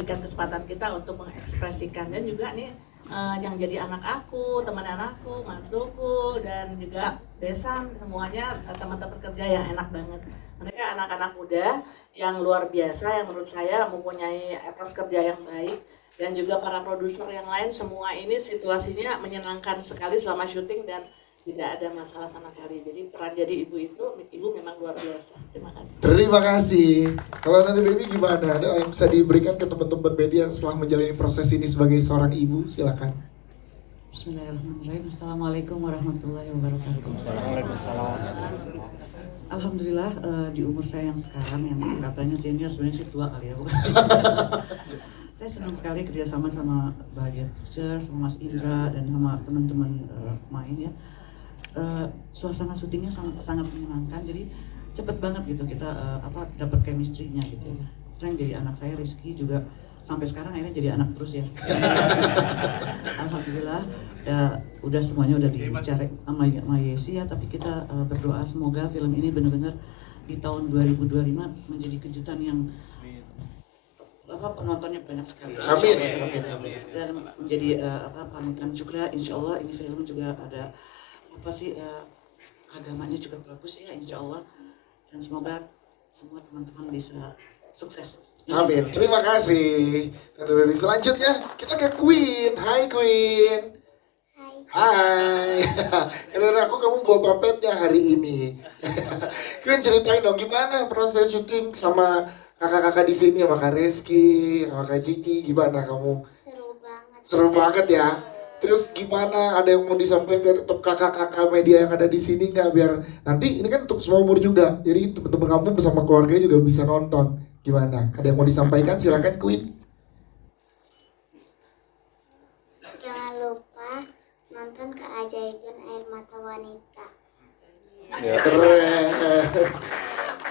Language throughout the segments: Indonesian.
memberikan kesempatan kita untuk mengekspresikan. Dan juga nih yang jadi anak aku, teman anakku, mantuku, dan juga besan, semuanya teman-teman kerja yang enak banget. Mereka anak-anak muda yang luar biasa, yang menurut saya mempunyai etos kerja yang baik. Dan juga para produser yang lain, semua ini situasinya menyenangkan sekali selama syuting dan tidak ada masalah sama sekali. Jadi peran jadi ibu itu, ibu memang luar biasa. Terima kasih. Terima kasih. Kalau nanti Baby gimana? Ada yang bisa diberikan ke teman-teman media setelah menjalani proses ini sebagai seorang ibu? Silakan. Bismillahirrahmanirrahim. Assalamualaikum warahmatullahi wabarakatuh. Alhamdulillah di umur saya yang sekarang yang katanya senior, sebenarnya sih tua kali ya, bukan sih. Saya senang sekali kerjasama sama Bahagia Pictures, sama Mas Indra dan sama teman-teman main ya. Suasana syutingnya sangat menyenangkan, jadi cepet banget gitu kita dapat chemistry-nya gitu. Yang jadi anak saya Rizky juga sampai sekarang akhirnya jadi anak terus ya. Alhamdulillah ya, udah semuanya udah dibicara sama Yesi ya, tapi kita berdoa semoga film ini benar-benar di tahun 2025 menjadi kejutan yang penontonnya banyak sekali. Amin. Dan menjadi panutan juga, insya Allah ini film juga ada agamanya juga bagus ya, insya Allah. Dan semoga semua teman-teman bisa sukses. Amin. Terima kasih. Baby. Selanjutnya kita ke Queen. Hai Queen. Hai. Karena aku kamu bawa pampetnya hari ini. Queen ceritain dong gimana proses syuting sama kakak-kakak di sini sama Kak Reski, sama Kak Ciki, gimana kamu? Seru banget. Seru banget ya. Terus gimana, ada yang mau disampaikan ke kakak-kakak media yang ada di sini nggak, biar nanti ini kan untuk semua umur juga, jadi teman-teman kamu bersama keluarga juga bisa nonton. Gimana? Ada yang mau disampaikan? Silakan Queen. Jangan lupa nonton Keajaiban Air Mata Wanita. Keren.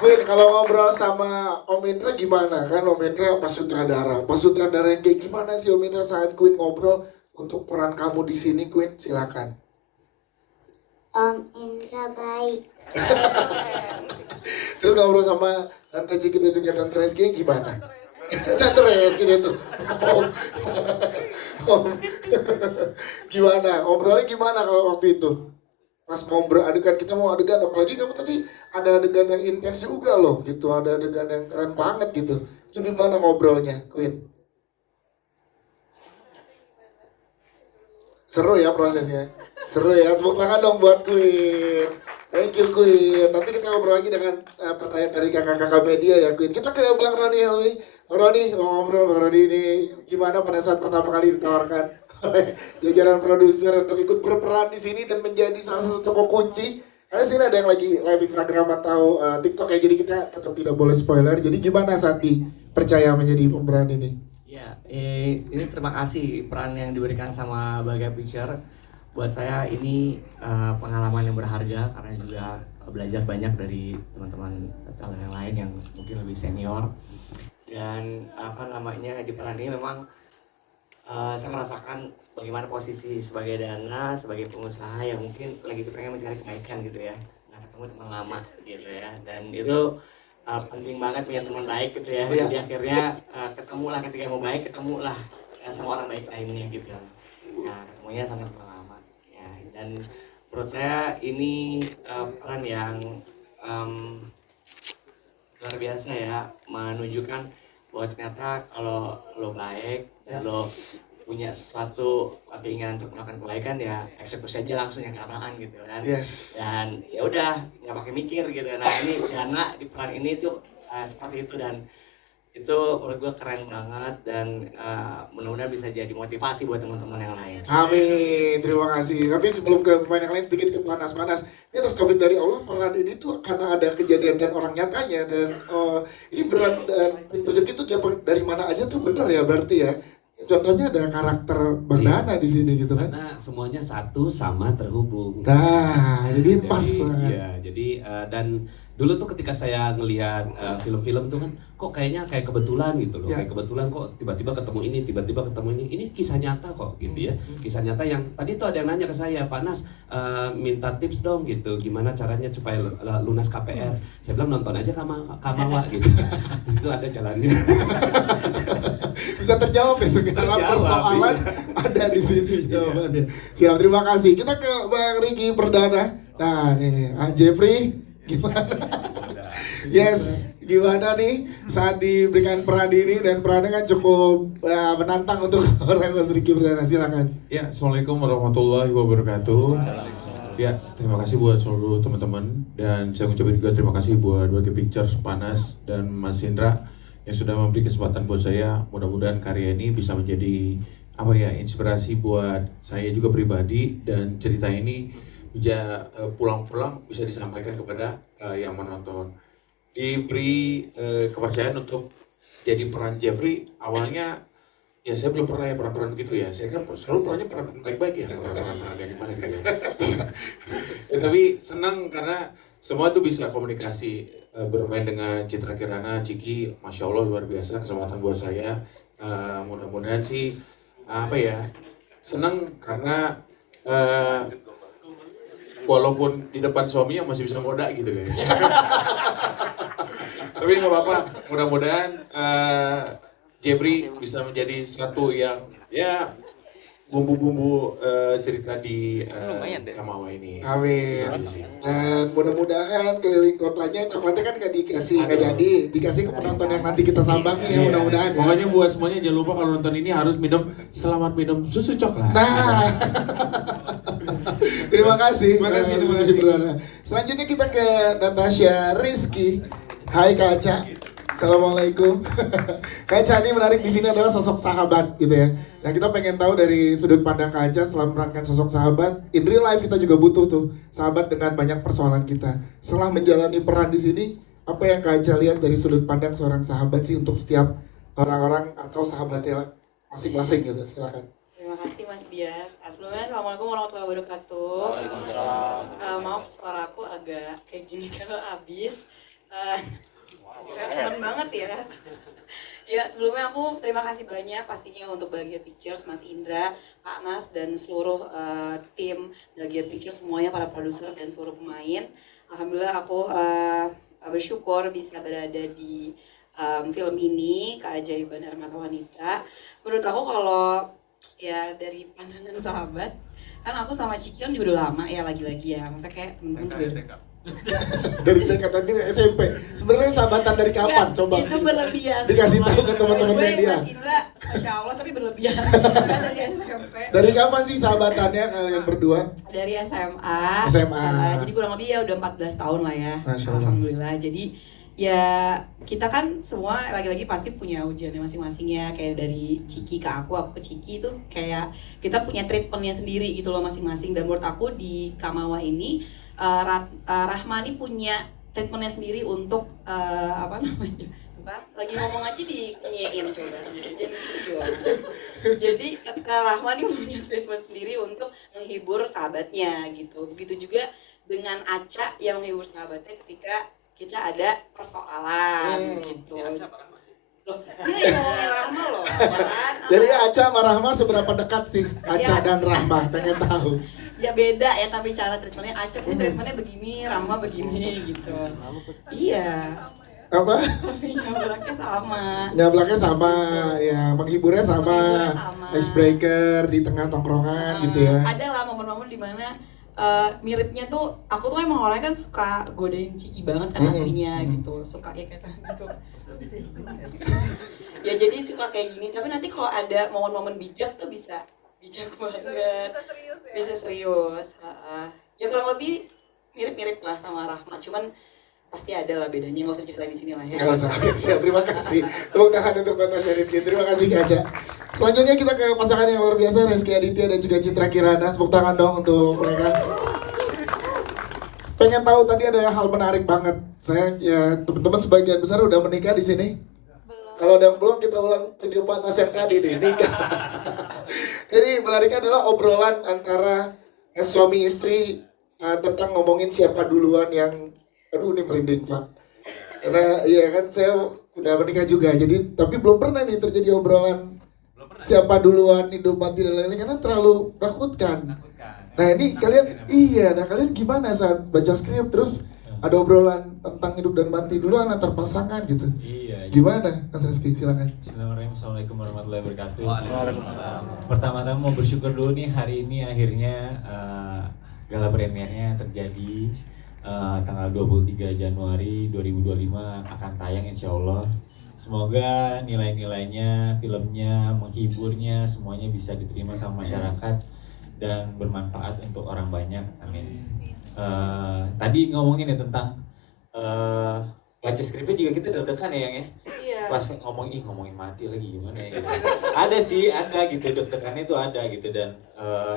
Queen, kalau ngobrol sama Om Indra gimana? Kan Om Indra pas sutradara yang kayak gimana sih Om Indra saat Queen ngobrol untuk peran kamu di sini, Queen? Silakan. Om Indra baik. Terus ngobrol sama Tante Ciki dan juga Tante Reski gimana? Tante Reski itu. Gimana? Ngobrolnya gimana kalau waktu itu? Pas mau beradegan, kita mau adegan, apalagi kamu tadi ada adegan yang intens juga loh gitu, ada adegan yang keren banget gitu. Itu gimana ngobrolnya, Queen? Seru ya prosesnya? Seru ya, tepuk tangan dong buat Queen. Thank you Queen. Nanti kita ngobrol lagi dengan pertanyaan dari kakak-kakak media ya Queen. Kita ke Bang Roni Helmi. Bang Roni mau ngobrol, Bang Roni ini gimana pada saat pertama kali ditawarkan oleh jajaran produser untuk ikut berperan di sini dan menjadi salah satu tokoh kunci. Karena sini ada yang lagi live Instagram atau TikTok ya, jadi kita tetap tidak boleh spoiler. Jadi gimana saat percaya menjadi pemeran ini? Ya, ini terima kasih peran yang diberikan sama Bahagia Picture. Buat saya ini pengalaman yang berharga karena juga belajar banyak dari teman-teman talent yang lain yang mungkin lebih senior. Dan di peran ini memang saya merasakan bagaimana posisi sebagai Dana, sebagai pengusaha yang mungkin lagi pengen mencari kebaikan gitu ya, nggak ketemu teman lama gitu ya, dan itu penting banget punya teman baik gitu ya. Jadi akhirnya ketemulah, ketika mau baik ketemulah sama orang baik lainnya gitu. Nah, ketemunya sama teman lama ya, dan menurut saya ini peran yang luar biasa ya, menunjukkan bahwa ternyata kalau lo baik, lo punya sesuatu keinginan untuk melakukan kebaikan ya eksekusi aja langsung yang kearaan gitu kan. Dan ya udah nggak pakai mikir gitu. Nah ini Dana di peran ini tuh seperti itu, dan itu menurut gue keren banget, dan mudah-mudahan bisa jadi motivasi buat teman-teman yang lain. Amin, terima kasih. Tapi sebelum ke pemain yang lain sedikit ke panas-panas. Ini atas COVID dari Allah, peran ini tuh karena ada kejadian dan orang nyatanya, dan ini berat, dan rezeki itu dari mana aja tuh bener ya berarti ya. Contohnya ada karakter Bang Dana di sini gitu kan. Karena semuanya satu sama terhubung. Nah, jadi pas banget. Iya, jadi dan dulu tuh ketika saya ngelihat film-film tuh kan kok kayaknya kayak kebetulan gitu loh. Kayak kebetulan kok tiba-tiba ketemu ini, tiba-tiba ketemu ini. Ini kisah nyata kok gitu ya. Kisah nyata yang tadi tuh ada yang nanya ke saya, Pak Nas minta tips dong gitu. Gimana caranya supaya lunas KPR. Saya bilang nonton aja Kamawa gitu. Di situ ada jalannya. bisa terjawab ya segala Terjawab, persoalan ada di sini jawabannya. Siap, terima kasih. Kita ke Bang Ricky Perdana. Nah nih, Jeffrey gimana? Yes, gimana nih saat diberikan peran ini dan perannya kan cukup menantang untuk orang Mas Ricky Perdana, silakan. Ya, Assalamualaikum warahmatullahi wabarakatuh. Ya, terima kasih buat seluruh teman-teman dan saya ucapin juga terima kasih buat Bagi Pictures, Panas dan Mas Indra yang sudah memberi kesempatan buat saya. Mudah-mudahan karya ini bisa menjadi inspirasi buat saya juga pribadi dan cerita ini bisa pulang-pulang bisa disampaikan kepada yang menonton. Diberi kepercayaan untuk jadi peran Jeffrey. Awalnya ya saya belum pernah ya peran-peran begitu ya. Saya kan selalu perannya peran baik-baik ya, peran-peran yang gimana gitu ya. Ya, tapi senang karena semua tuh bisa komunikasi, bermain dengan Citra Kirana, Ciki, Masya Allah luar biasa kesempatan buat saya. Mudah-mudahan sih senang karena walaupun di depan suaminya masih bisa ngoda gitu kan. Tapi nggak apa-apa, mudah-mudahan Jeffrey bisa menjadi satu yang ya bumbu-bumbu cerita di Kamawa ini. Amin. Dan mudah-mudahan keliling kotanya coklatnya kan nggak dikasih ke penonton yang nanti kita sambangi ya, mudah-mudahan. Pokoknya buat semuanya jangan lupa kalau nonton ini harus selamat minum susu coklat. Nah, terima kasih. Terima kasih. Brana. Selanjutnya kita ke Natasha Rizky. Hai Kak Aca. Assalamualaikum. Kak Aca ini menarik di sini adalah sosok sahabat gitu ya. Yang kita pengen tahu dari sudut pandang Kak Aca setelah memerankan sosok sahabat, in real life kita juga butuh tuh sahabat dengan banyak persoalan kita. Setelah menjalani peran di sini, apa yang Kak Aca lihat dari sudut pandang seorang sahabat sih untuk setiap orang-orang atau sahabatnya masing-masing gitu. Silakan. Terima kasih Mas Dias. Sebelumnya Assalamualaikum warahmatullahi wabarakatuh. Maaf suara aku agak kayak gini karena habis. Keren banget ya. Ya sebelumnya aku terima kasih banyak pastinya untuk Bahagia Pictures, Mas Indra, Kak Nas dan seluruh tim Bahagia Pictures semuanya, para produser dan seluruh pemain. Alhamdulillah aku bersyukur bisa berada di film ini, Keajaiban Air Mata Wanita. Menurut aku kalau ya dari pandangan sahabat, kan aku sama Ciki kan juga udah lama ya lagi-lagi ya, maksudnya kayak temen-temen Dari TK tadi SMP. Sebenarnya sahabatan dari kapan? Nggak, Coba. itu berlebihan. Dikasih tahu ke teman-teman Gue media. Mas Indra, Masya Allah tapi berlebihan. Kan dari SMP. Dari kapan sih sahabatannya kalian berdua? Dari SMA. SMA. Jadi kurang lebih ya udah 14 tahun lah ya. Masya Allah. Alhamdulillah. Jadi ya kita kan semua lagi-lagi pasti punya ujiannya masing-masing ya. Kayak dari Ciki ke aku ke Ciki itu kayak kita punya treatmentnya sendiri gitu loh masing-masing. Dan menurut aku di Kamawa ini Rahmani punya treatmentnya sendiri untuk lagi ngomong aja dinyein coba jadi Rahmani punya treatment sendiri untuk menghibur sahabatnya gitu. Begitu juga dengan Aca yang menghibur sahabatnya ketika kita ada persoalan gitu. Loh, ini ngomongin Rahma loh kan? Jadi Aca sama Rahma seberapa dekat sih? Aca Ya. dan Rahma, pengen tahu. Ya beda ya, tapi cara treatmentnya Acep ini treatmentnya begini, Rama begini gitu. Iya, Apa? tapi nyablaknya sama. Nyablaknya sama, ya menghiburnya sama, Menghiburnya sama. icebreaker di tengah tongkrongan gitu ya. Ada lah momen-momen dimana miripnya tuh, aku tuh emang orangnya kan suka godain Ciki banget kan aslinya gitu, suka ya kayak gitu. Ya jadi suka kayak gini, tapi nanti kalau ada momen-momen bijak tuh bisa bijak banget, bisa serius. Ya kurang lebih mirip-mirip lah sama Rahma, cuman pasti ada lah bedanya, nggak usah ceritain di sini lah ya. Nggak usah, siap, terima kasih. Tepuk tangan untuk Natasha Rizky, terima kasih Kak Aca. Selanjutnya kita ke pasangan yang luar biasa, Rizky Aditya dan juga Citra Kirana. Tepuk tangan dong untuk mereka. Pengen tahu tadi ada hal menarik banget. Saya ya teman-teman sebagian besar udah menikah di sini. Kalau ada yang belum, kita ulang video panas yang tadi nih, nikah. Jadi menariknya adalah obrolan antara suami istri tentang ngomongin siapa duluan yang, aduh ini merinding Pak. Karena iya kan saya udah menikah juga, jadi tapi belum pernah nih terjadi obrolan siapa duluan hidup mati dan lain-lain karena terlalu menakutkan. Nah ini kalian, kalian gimana saat baca skrip terus ada obrolan tentang hidup dan mati dulu antar pasangan gitu. Iya. Gimana, Mas Rizky? Silakan. Bismillahirrahmanirrahim. Assalamualaikum warahmatullahi wabarakatuh. Pertama-tama mau bersyukur dulu nih hari ini akhirnya gala premiernya terjadi tanggal 23 Januari 2025 akan tayang insya Allah. Semoga nilai-nilainya, filmnya, menghiburnya semuanya bisa diterima sama masyarakat dan bermanfaat untuk orang banyak. Amin. Tadi ngomongin ya tentang baca skripnya juga kita deg-degan ya Yang ya. Iya. Pas ngomongin mati lagi gimana ya gitu. Ada sih, ada gitu, deg-degannya itu ada gitu. Dan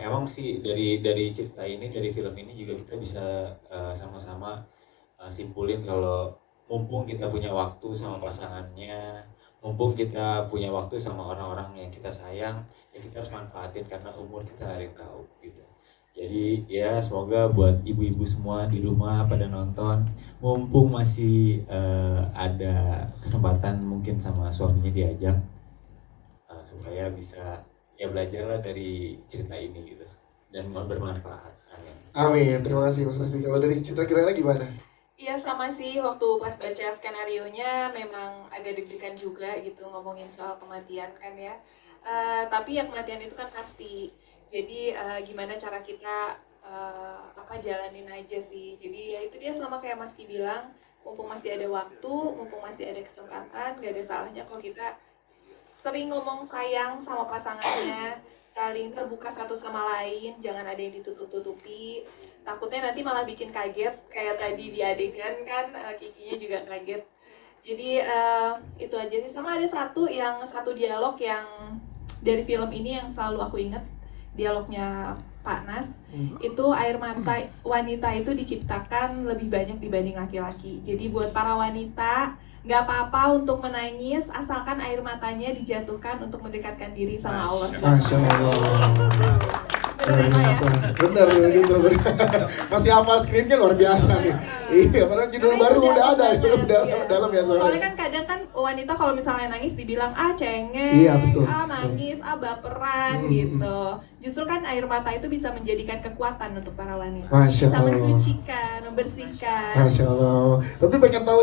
emang sih dari cerita ini, dari film ini juga kita bisa sama-sama simpulin kalau mumpung kita punya waktu sama pasangannya, mumpung kita punya waktu sama orang-orang yang kita sayang, ya kita harus manfaatin karena umur kita ada yang tahu gitu. Jadi ya semoga buat ibu-ibu semua di rumah pada nonton, mumpung masih ada kesempatan mungkin sama suaminya diajak supaya bisa ya belajarlah dari cerita ini gitu dan bermanfaat. Amin. Amin. Terima kasih Mas Rizky. Kalau dari Citra Kirana gimana? Iya sama sih, waktu pas baca skenarionya memang agak deg-degan juga gitu ngomongin soal kematian kan ya. Tapi yang kematian itu kan pasti. Jadi gimana cara kita jalanin aja sih. Jadi ya itu dia sama kayak Mas Ki bilang, mumpung masih ada waktu, mumpung masih ada kesempatan, gak ada salahnya kalau kita sering ngomong sayang sama pasangannya, saling terbuka satu sama lain, jangan ada yang ditutup-tutupi. Takutnya nanti malah bikin kaget, kayak tadi di adegan kan Kikinya juga kaget. Jadi itu aja sih. Sama ada satu dialog yang dari film ini yang selalu aku ingat, dialognya Pak Nas. Itu air mata wanita itu diciptakan lebih banyak dibanding laki-laki. Jadi buat para wanita, nggak apa-apa untuk menangis asalkan air matanya dijatuhkan untuk mendekatkan diri sama Allah Masya Allah. Beneran lah ya? Bener gitu. Masih hafal skripnya luar biasa nih. Iya, padahal judul baru udah ada, udah dalam ya soalnya. Soalnya kan kadang kan wanita kalau misalnya nangis dibilang cengeng, Iya, betul. Nangis, baperan gitu. Justru kan air mata itu bisa menjadikan kekuatan untuk para wanita. Masya Bisa Allah. mensucikan, membersihkan. Masya Allah. Tapi pengen tahu